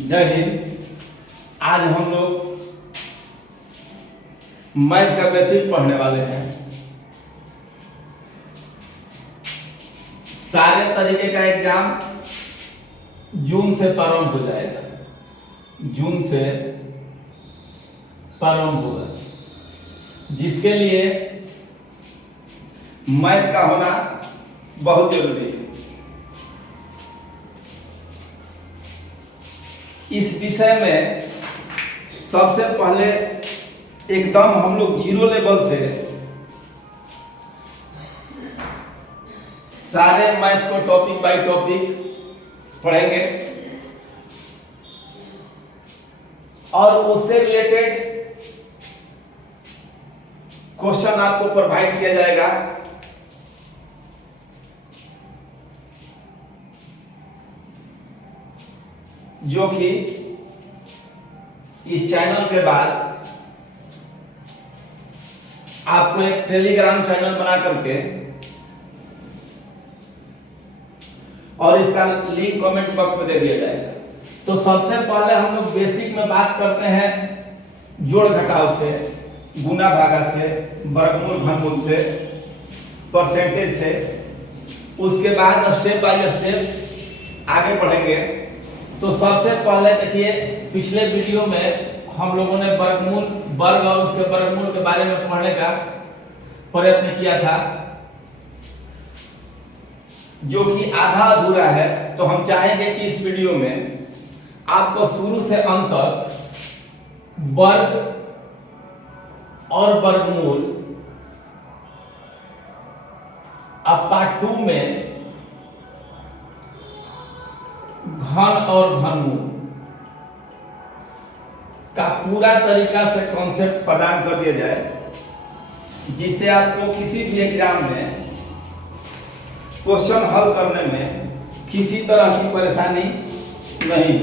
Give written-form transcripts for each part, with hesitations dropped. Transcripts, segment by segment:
जय हिंद। आज हम लोग मैथ का बेसिक पढ़ने वाले हैं। सारे तरीके का एग्जाम जून से प्रारंभ हो जाएगा। जून से प्रारंभ होगा, जिसके लिए मैथ का होना बहुत जरूरी है। इस विषय में सबसे पहले एकदम हम लोग जीरो लेवल से सारे मैथ को टॉपिक बाय टॉपिक पढ़ेंगे और उससे रिलेटेड क्वेश्चन आपको प्रोवाइड किया जाएगा। जो कि इस चैनल के बाद आपको एक टेलीग्राम चैनल बना करके और इसका लिंक कमेंट बॉक्स में दे दिया जाएगा। तो सबसे पहले हम लोग बेसिक में बात करते हैं जोड़ घटाव से, गुना भागा से, वर्गमूल घनमूल से, परसेंटेज से। उसके बाद स्टेप बाय स्टेप आगे बढ़ेंगे। तो सबसे पहले देखिए, पिछले वीडियो में हम लोगों ने वर्ग और उसके वर्गमूल के बारे में पढ़ने का प्रयत्न किया था, जो कि आधा अधूरा है। तो हम चाहेंगे कि इस वीडियो में आपको शुरू से अंत तक वर्ग और वर्गमूल, अब पार्ट 2 में घन और घनमूल का पूरा तरीका से कॉन्सेप्ट प्रदान कर दिया जाए, जिससे आपको किसी भी एग्जाम में क्वेश्चन हल करने में किसी तरह की परेशानी नहीं।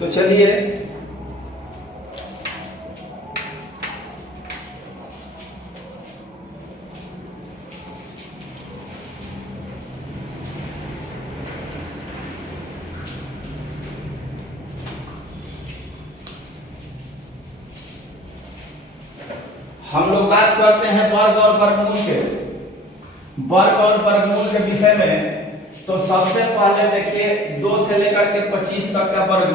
तो चलिए हम लोग बात करते हैं वर्ग और वर्गमूल के। वर्ग और वर्गमूल के विषय में तो सबसे पहले देखिए 2 से लेकर के 25 तक का वर्ग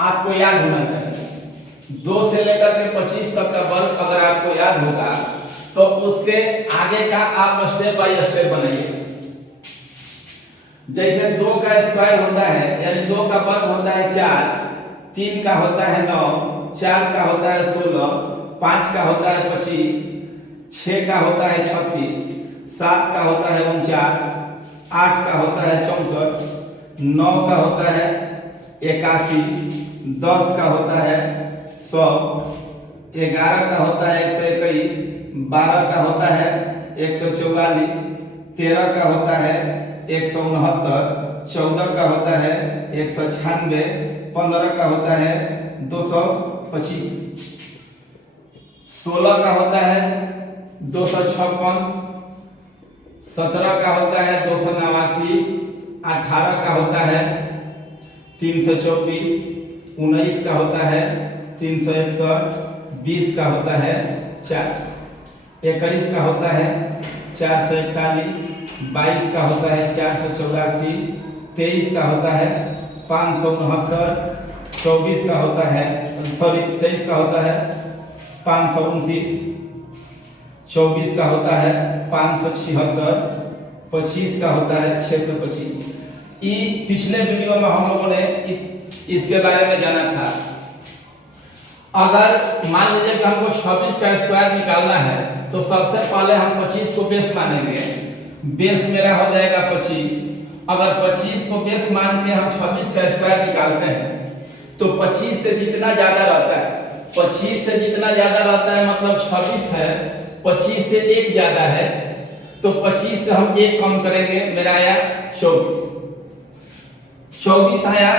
आपको याद होना चाहिए। 2 से लेकर के 25 तक का वर्ग अगर आपको याद होगा तो उसके आगे का आप स्टेप बाय स्टेप बनाइए। जैसे 2 का स्क्वायर होता है, यानी 2 का वर्ग होता है 4, 3 का होता है 9, 4 का होता है 16, 5 का होता है 25, 6 का होता है 36, 7 का होता है 49, 8 का होता है 64, 9 का होता है 81, 10 का होता है 100, 11 का होता है 121, 12 का होता है 144, 13 का होता है 169, 14 का होता है 196, 15 का होता है 225, 16 का होता है 256, 17 का होता है 289, 18 का होता है 324, 19 का होता है 361, 20 का होता है 4, 21 का होता है 441, 22 का होता है 484, 23 का होता है 569, 24 का होता है 23 का होता है 529, 24 का होता है 576, 25 का होता है 625। पिछले वीडियो में हम लोगों ने इसके बारे में जाना था। अगर मान लीजिए कि हमको 26 का स्क्वायर निकालना है तो सबसे पहले हम 25 को बेस मानेंगे। बेस मेरा हो जाएगा 25। अगर 25 को बेस मान के हम 26 का स्क्वायर निकालते हैं तो 25 से जितना ज्यादा रहता है, 25 से जितना ज्यादा रहता है मतलब 26 है, 25 से 1 ज्यादा है, तो 25 से हम 1 कम करेंगे, मेरा आया 24। 24 आया,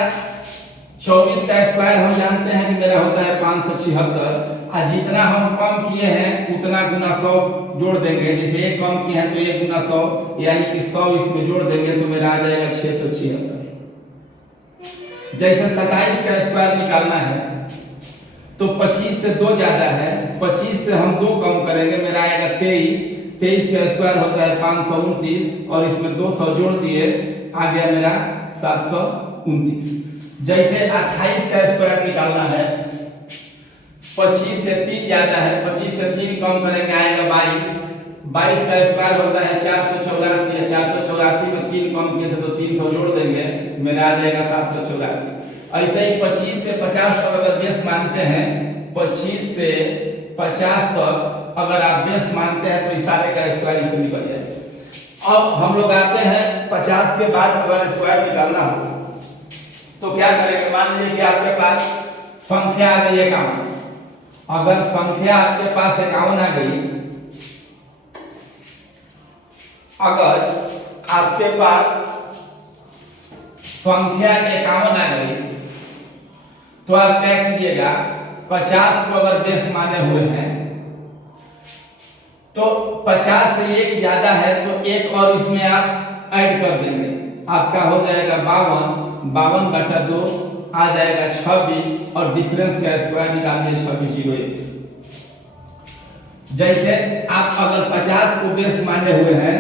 24 का स्क्वायर हम जानते हैं कि मेरा होता है 576, और जितना हम कम किए हैं उतना गुना 100 जोड़ देंगे। जैसे एक कम किए हैं तो 1 गुना 100 यानी कि 100 इसमें जोड़ देंगे तो मेरा आ जाएगा 676। जैसे 27 का स्क्वायर निकालना है तो 25 से 2 ज्यादा है, 25 से हम 2 कम करेंगे, मेरा आएगा 23। 23 का स्क्वायर होता है 529 और इसमें 200 जोड़ दिए, आ गया मेरा 729। जैसे 28 का स्क्वायर निकालना है, 25 से 3 ज्यादा है, 25 से 3 कम करेंगे, आएगा 22। 22 का स्क्वायर होता है 484 है, 484 में 3 कम किए थे तो 300 जोड़ देंगे, मेरा आ जाएगा 784। ऐसे ही 25 से 50 तक अगर बेस मानते हैं, 25 से 50 तक अगर आप बेस मानते हैं तो इशारे का स्क्वायर इसमें निकल जाएगा। अब हम लोग आते हैं 50 के बाद अगर स्क्वायर निकालना हो तो क्या करेंगे। मान लीजिए कि आपके पास संख्या आ गई 51। अगर संख्या आपके पास 51 आ गई, अगर आपके पास संख्या 51 आ गई तो आप क्या कीजिएगा, 50 को अगर बेस माने हुए हैं तो 50 से 1 ज्यादा है तो 1 और इसमें आप ऐड कर देंगे, आपका हो जाएगा 52। 52 बटा 2 आ जाएगा 26 और डिफरेंस का स्क्वायर निकाल दिए 2601। जैसे आप अगर 50 को बेस माने हुए हैं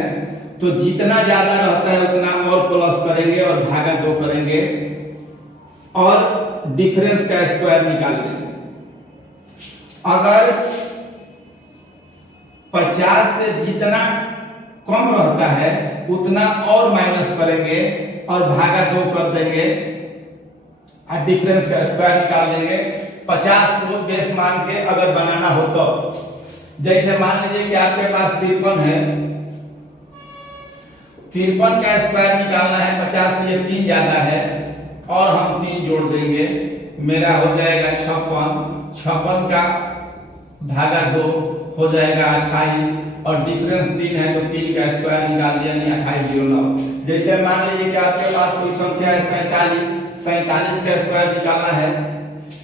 तो जितना ज्यादा रहता है उतना और प्लस करेंगे और भागा 2 करेंगे और डिफरेंस का स्क्वायर निकाल देंगे। अगर 50 से जितना कम रहता है उतना और माइनस करेंगे और भागा 2 कर देंगे और डिफरेंस का स्क्वायर निकाल देंगे। 50 को बेस मान के अगर बनाना हो तो जैसे मान लीजिए कि आपके पास 53 है, 53 का स्क्वायर निकालना है, 50 से ये 3 ज्यादा है और हम 3 जोड़ देंगे, मेरा हो जाएगा 56। 56 का भागा 2 हो जाएगा 28 और डिफरेंस 3 है तो 3 का स्क्वायर निकाल दिया, नहीं 28 0 9। जैसे मान लीजिए कि आपके पास कोई संख्या है 47 का स्क्वायर निकालना है,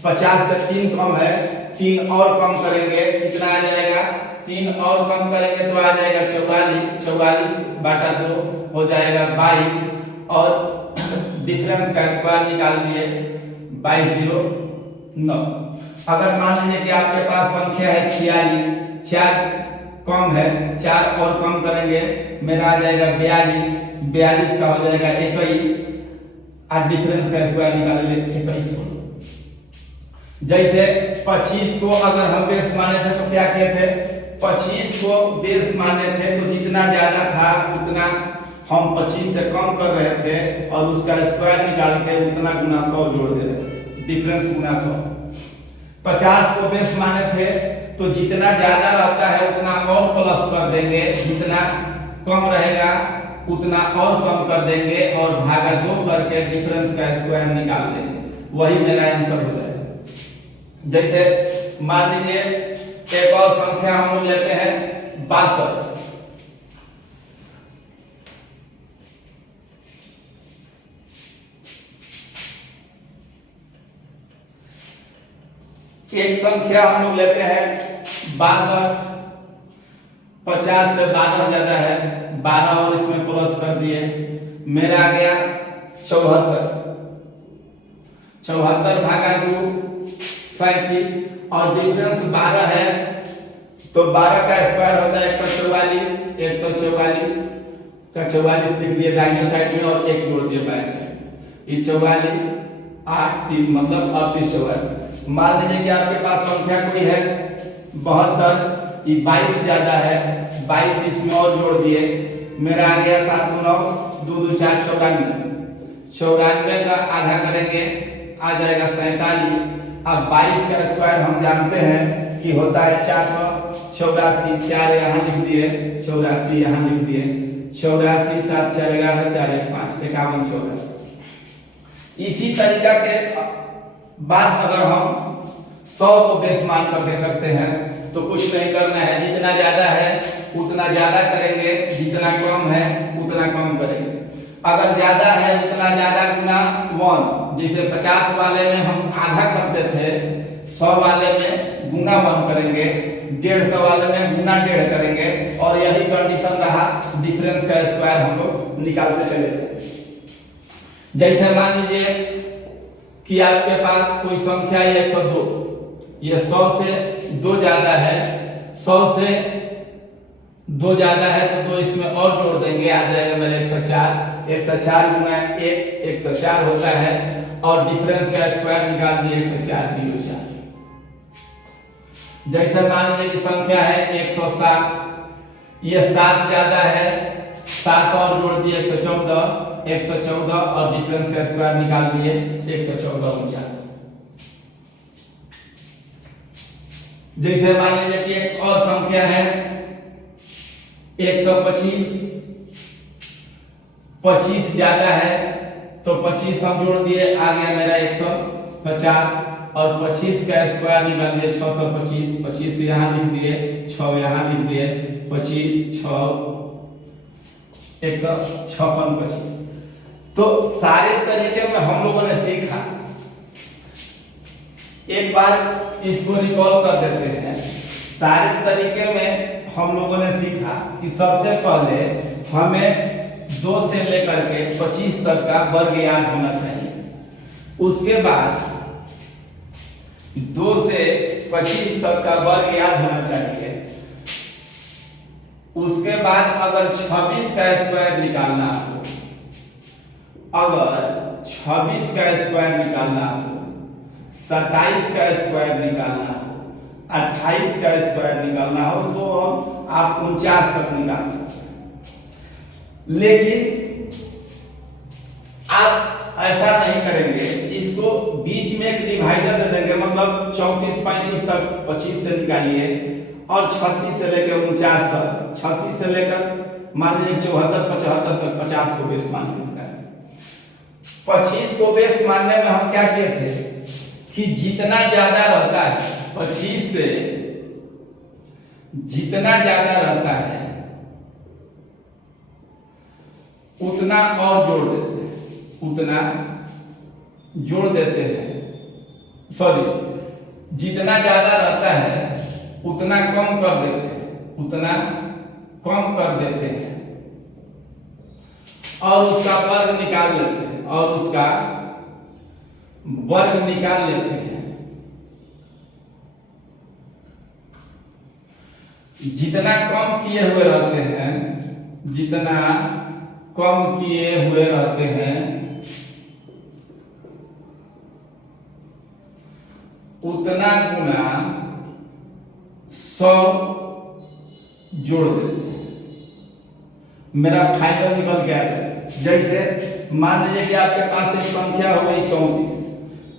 50 से 3 कम है, 3 और कम करेंगे, कितना आ जाएगा, 3 और कम करेंगे तो आ जाएगा 44। 44 बटा 2 हो जाएगा 22 और डिफरेंस का स्क्वायर निकाल दिए 22 0 9। अगर मान लीजिए कि आपके पास संख्या है 46, 4 कम है, 4 और कम करेंगे, मेरा आ जाएगा 42। 42 का हो जाएगा 21 और डिफरेंस का स्क्वायर निकालेंगे 21। जैसे 25 को अगर हम बेस माने थे तो क्या किए थे, 25 को बेस माने थे तो जितना ज्यादा था उतना हम 25 से कम कर रहे थे और उसका स्क्वायर निकाल के उतना गुना 100 जोड़ दे रहे थे, डिफरेंस गुना 100। 50 को बेस माने थे तो जितना ज्यादा रहता है उतना और प्लस कर देंगे, जितना कम रहेगा उतना और कम कर देंगे और भागा 2 करके डिफरेंस का स्क्वायर निकाल देंगे, वही मेरा आंसर हो जाएगा। जैसे मान लीजिए एक और संख्या हम लोग लेते हैं 62। एक संख्या हम लोग लेते हैं 62। 50 से 12 ज्यादा है, 12 और इसमें प्लस कर दिए, मेरा आ गया 74। 74 भागा 2 37 और डिफरेंस 12 है तो 12 का स्क्वायर होता है 144। 144 का 44 लिख दिए दाहिने साइड में और 1 जोड़ दिए बाएं साइड, ये 44 8 3 मतलब 38 44। मान लीजिए कि आपके पास संख्या कोई है 72, ये 22 ज्यादा है, 22 इसमें और जोड़ दिए, मेरा आ गया 7 9 2 2 4 94। 94 का आधा करेंगे आ जाएगा 47। अब 22 का स्क्वायर हम जानते हैं कि होता है 484। 4 यहाँ लिख दिए, 84 यहाँ लिख दिए, 84 7 4 11 4 1 5 51 84। इसी तरीका के बात अगर हम 100 को बेस मान करके करते हैं तो कुछ नहीं करना है, जितना ज्यादा है उतना ज्यादा करेंगे, जितना कम है उतना कम करेंगे। अगर ज्यादा है उतना ज्यादा गुना 1, जैसे 50 वाले में हम आधा करते थे, 100 वाले में गुना 1 करेंगे, 150 वाले में गुना 1.5 करेंगे, और यही कंडीशन रहा, डिफरेंस का स्क्वायर हम लोग निकालते चले गए। जैसे मान लीजिए कि आपके पास कोई संख्या है 102, ये 100 से 2 ज्यादा है, 100 से 2 ज्यादा है तो 2 इसमें और जोड़ देंगे, आ जाएगा मेरे 104। 104 गुना 1 104 होता है, और डिफरेंस का स्क्वायर निकाल दिए 104 जीरो 4। जैसे मान लीजिए कि संख्या है 107, ये 7 ज्यादा है, 7 और जोड़ दिए 114 और डिफरेंस का स्क्वायर निकाल दिए 114 49। जैसे मान लीजिए कि एक और संख्या है 125, 25 ज्यादा है तो 25 हम जोड़ दिए, आ गया मेरा 150, और 25 का स्क्वायर निकाल दिए 625, 25 यहाँ लिख दिए, 6 यहाँ लिख दिए, 25 6 156 25। तो सारे तरीके में हम लोगों ने सीखा, एक बार इसको रिकॉल कर देते हैं। सारे तरीके में हम लोगों ने सीखा कि सबसे पहले हमें 2 से लेकर के 25 तक का वर्ग याद होना चाहिए, उसके बाद 2 से 25 तक का वर्ग याद होना चाहिए, उसके बाद अगर 26 का स्क्वायर निकालना हो, अगर 26 का स्क्वायर निकालना हो, 27 का स्क्वायर निकालना हो, 28 का स्क्वायर निकालना हो, सो आप 49 तक निकाल सकते हैं। लेकिन आप ऐसा नहीं करेंगे, इसको बीच में एक डिवाइडर दे देंगे, मतलब 34 35 तक 25 से निकालिए, और 36 से लेकर 49 तक, 36 से लेकर मान लीजिए 74 75 तक 50 को बेस मान के निकालिए। 25 को बेस मानने में हम क्या किए थे कि जितना ज्यादा रहता है 25 से, जितना ज्यादा रहता है उतना और जोड़ देते हैं, उतना जोड़ देते हैं, सॉरी, जितना ज्यादा रहता है उतना कम कर देते हैं, उतना कम कर देते हैं, और उसका वर्ग निकाल लेते हैं, और उसका वर्ग निकाल लेते हैं। जितना कम किए हुए रहते हैं, जितना कम किए हुए रहते हैं उतना गुना 100 जोड़ देते हैं, मेरा फाइनल निकल गया है। जैसे मान लीजिए कि आपके पास एक संख्या हो गई 34,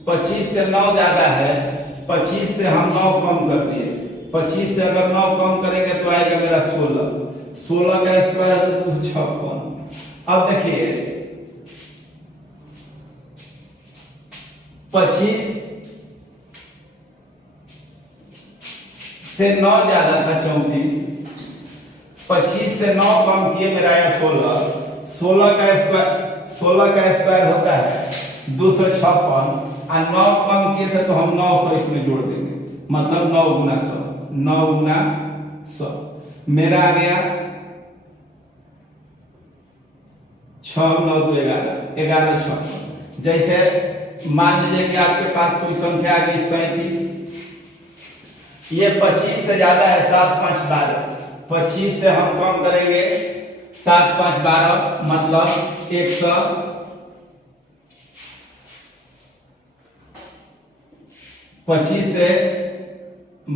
25 से 9 ज्यादा है, 25 से हम 9 कम कर दिए, 25 से अगर 9 कम करेंगे तो आएगा मेरा 16, 16 का स्क्वायर है तो 56। अब देखिए 25 से 9 ज्यादा था 34, 25 से 9 कम किए मेरा आया 16, 16 का स्क्वायर होता है 256, और 9 कम किए थे तो हम 900 इसमें जोड़ देंगे, मतलब 9 गुना 100, 9 गुना 100 मेरा आ गया 6 9 2 11 11 6। जैसे मान लीजिए कि आपके पास कोई संख्या आ गई 37, ये 25 से ज्यादा है, 7 5 12, 25 से हम कम करेंगे 7 5 12, मतलब 100, 25 से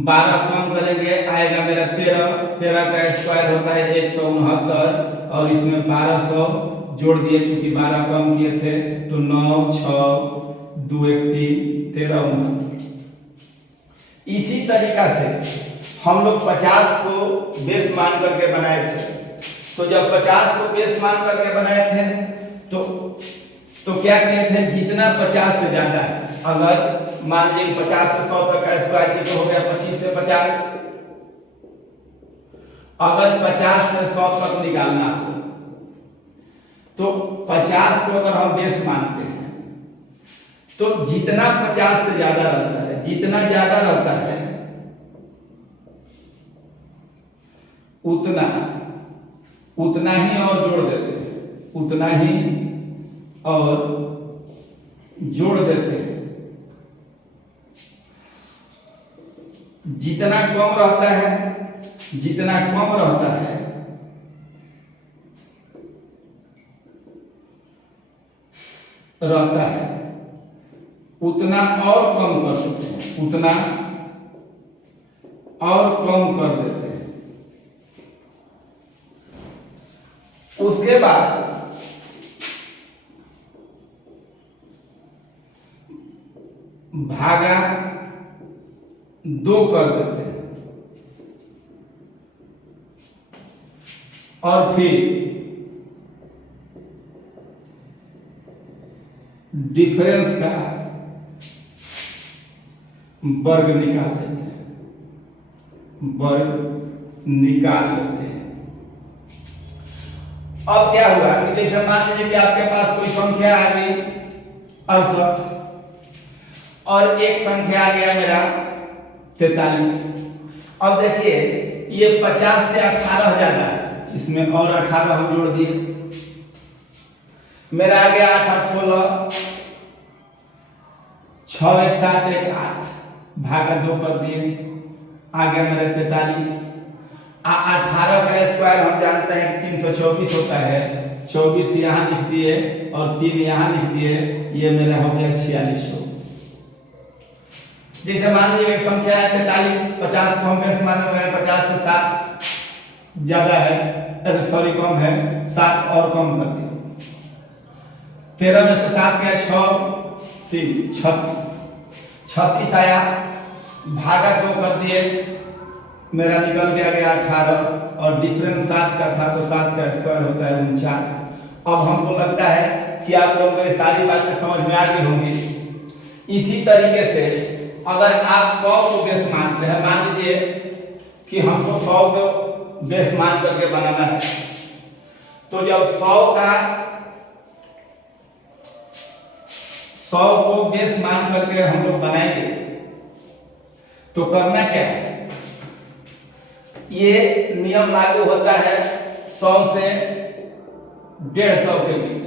12 कम करेंगे आएगा मेरा 13, 13 का स्क्वायर होता है 169, और इसमें 1200 जोड़ दिए, चूंकि 12 कम किए थे तो 9 6 2 1 3 13 69। इसी तरीका से हम लोग 50 को बेस मान करके बनाए थे, तो जब 50 को बेस मान करके बनाए थे तो क्या किए थे, जितना 50 से ज्यादा है, अगर मान लीजिए 50 से 100 तक का स्क्वायर कितना हो गया 25 से 50, अगर 50 से 100 तक निकालना हो तो 50 को अगर हम बेस मानते हैं तो जितना 50 से ज्यादा रहता है, जितना ज्यादा रहता है उतना ही और जोड़ देते हैं, उतना ही और जोड़ देते हैं। जितना कम रहता है, जितना कम रहता है उतना और कम कर सकते हैं, उतना और कम कर देते हैं। उसके बाद भागा 2 कर देते हैं और फिर डिफरेंस का वर्ग निकाल लेते हैं, वर्ग निकाल लेते हैं। अब क्या हुआ कि जैसे मान लीजिए कि आपके पास कोई संख्या आ गई 68 और एक संख्या आ गया मेरा 43। अब देखिए ये 50 से 18 ज्यादा है, इसमें और 18 हम जोड़ दिए, मेरा आ गया 8 8 16, 6 1 7 1 8, भागा 2 कर दिए, आ गया मेरा 43। 18 का स्क्वायर हम जानते हैं कि 324 होता है, 24 यहाँ लिख दिए और 3 यहाँ लिख दिए, ये मेरा हो गया 4600। जैसे मान लीजिए एक संख्या है 43, 50 को हम बेस माने हुए हैं, 50 से 7 ज्यादा है, सॉरी कम है, 7 और कम कर दिए, 13 में से 7 गया 6 3 36 आया, भागा 2 कर दिए, मेरा निकल गया 18 और डिफरेंस 7 का था तो 7 का स्क्वायर होता है 49। अब हमको लगता है कि आप लोगों को ये सारी बातें समझ में आ गई होंगी। इसी तरीके से अगर आप 100 को बेस मानते हैं, मान लीजिए कि हमको 100 को बेस मान करके बनाना है, तो जब 100 को बेस मान करके हम लोग बनाएंगे तो करना क्या है, ये नियम लागू होता है 100 से 150 के बीच।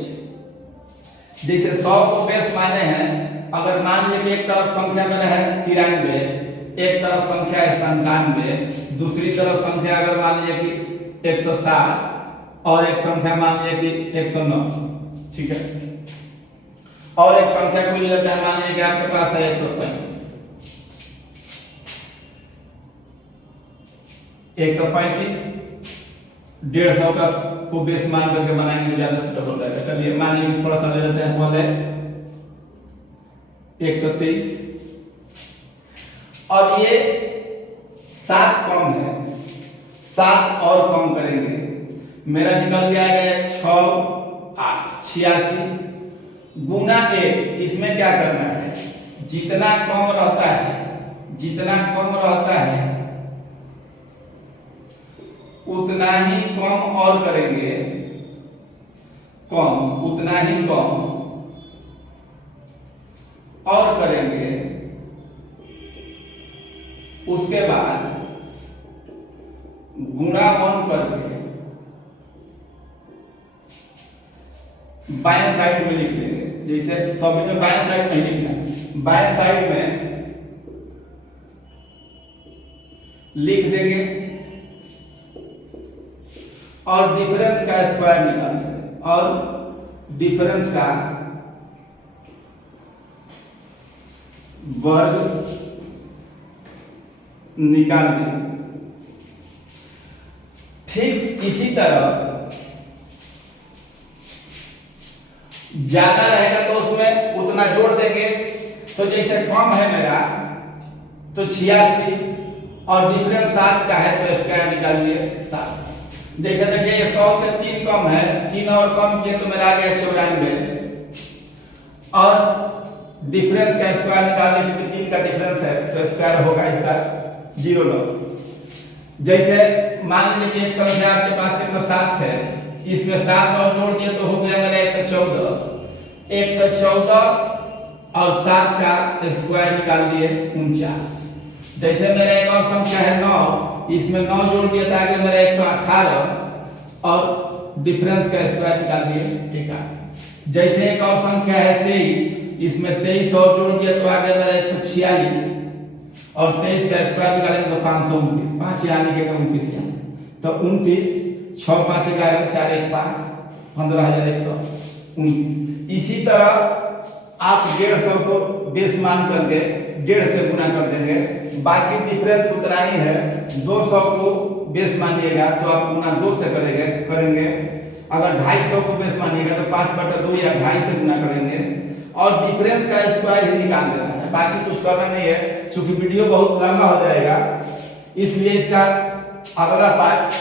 जैसे 100 को बेस माने हैं, अगर मान लीजिए कि एक तरफ संख्या में है 93, एक तरफ संख्या है 97, दूसरी तरफ संख्या अगर मान लीजिए कि 107 और एक संख्या मान लीजिए कि 109, ठीक है, और एक संख्या को ले लेते हैं, मान लीजिए कि आपके पास है 135। 135 150 का को बेस मान करके बनाएंगे तो ज्यादा सुटेबल हो जाएगा। चलिए मान लीजिए थोड़ा सा ले लेते हैं, पहले 123 और ये 7 कम है, 7 और कम करेंगे, मेरा निकल गया है 6 8 86 गुना 1। इसमें क्या करना है, जितना कम रहता है, जितना कम रहता है उतना ही कम और करेंगे, कम उतना ही कम और करेंगे। उसके बाद गुणा 1 करके बाएं साइड में लिख लेंगे। जैसे सभी में बाएं साइड में लिखना है, बाएं साइड में लिख देंगे और डिफरेंस का स्क्वायर निकालेंगे और डिफरेंस का वर्ग निकाल देंगे। ठीक इसी तरह ज्यादा रहेगा तो उसमें उतना जोड़ देंगे। तो जैसे कम है मेरा तो 86 और डिफरेंस 7 का है तो स्क्वायर निकालिए 7। जैसे देखिए ये 100 से 3 कम है, 3 और कम किए तो मेरा आ गया 94 और डिफरेंस का स्क्वायर निकालने क्योंकि 3 का डिफरेंस है तो स्क्वायर होगा इसका 09। जैसे मान लीजिए कि एक संख्या आपके पास 107 है इसमें 7 और जोड़ दिए तो हो गया मेरा 114। 114 और 7 का स्क्वायर निकाल दिए 49। जैसे मेरा एक और संख्या है 9, इसमें 9 जोड़ दिए तो आगे मेरा 118 और डिफरेंस का स्क्वायर निकाल दिए 81। जैसे एक और संख्या है 23, इसमें 23 और जोड़ दिया तो आगे मेरा 146 और 23 का स्क्वायर निकालेंगे तो 529। 5 यहाँ लिखेगा 29 यहाँ, तो 29 6 5 11 4 1 5 15,129। इसी तरह आप 150 को बेस मान करके 1.5 से गुना कर देंगे। बाकी डिफरेंस उतना ही है। 200 को बेस मानिएगा तो आप गुना 2 से करेंगे। अगर 250 को बेस मानिएगा तो 5/2 या 2.5 से गुना करेंगे और डिफरेंस का स्क्वायर ही निकाल देना है। बाकी कुछ करना नहीं है, क्योंकि वीडियो बहुत लंबा हो जाएगा, इसलिए इसका अगला पार्ट